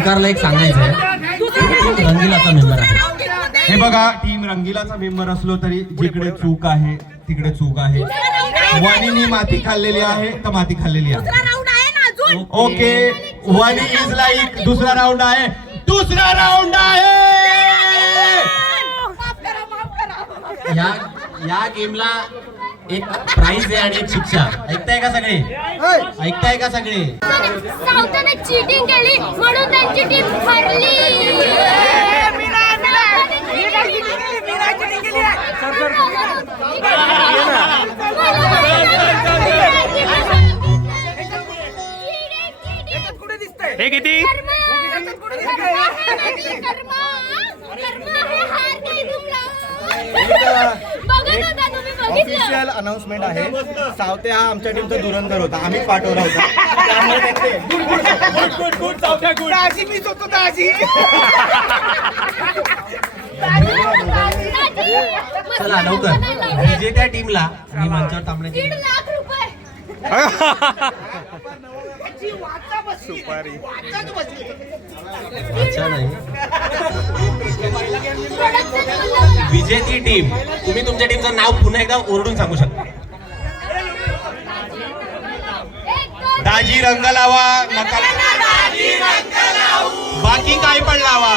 ओंकारला एक सांगायचं आहे, रंगीलाचा मेंबर आहे. हे बघा, टीम रंगीलाचा मेंबर असलो तरी जिकडे चूक आहे तिकडे चूक आहे. वाणीने माती खाल्लेली आहे तर माती खाल्लेली आहे. ओके, वाणी इज लाईक दुसरा राऊंड आहे. दुसरा राऊंड आहे. या गेमला एक प्राइज आहे आणि एक शिक्षा. ऐकताय का सगळे? ऐकताय का सगळे? साऊथने चीटिंग केली म्हणून त्यांची टीम हरली. हे किती? ऑफिशियल अनाउन्समेंट आहे. सावते हा आमच्या टीमचा धुरंधर होता, आम्ही पाठवला होता. चला लवकर, विजेत्या टीमला मी मंचावर थांबण्याची 1.5 लाख रुपये. सुपारी. अच्छा नाही. विजेती टीम, तुम्ही तुमच्या टीमचं नाव पुन्हा एकदा ओरडून सांगू शकता. दाजी रंग लावा, बाकी काय पण लावा.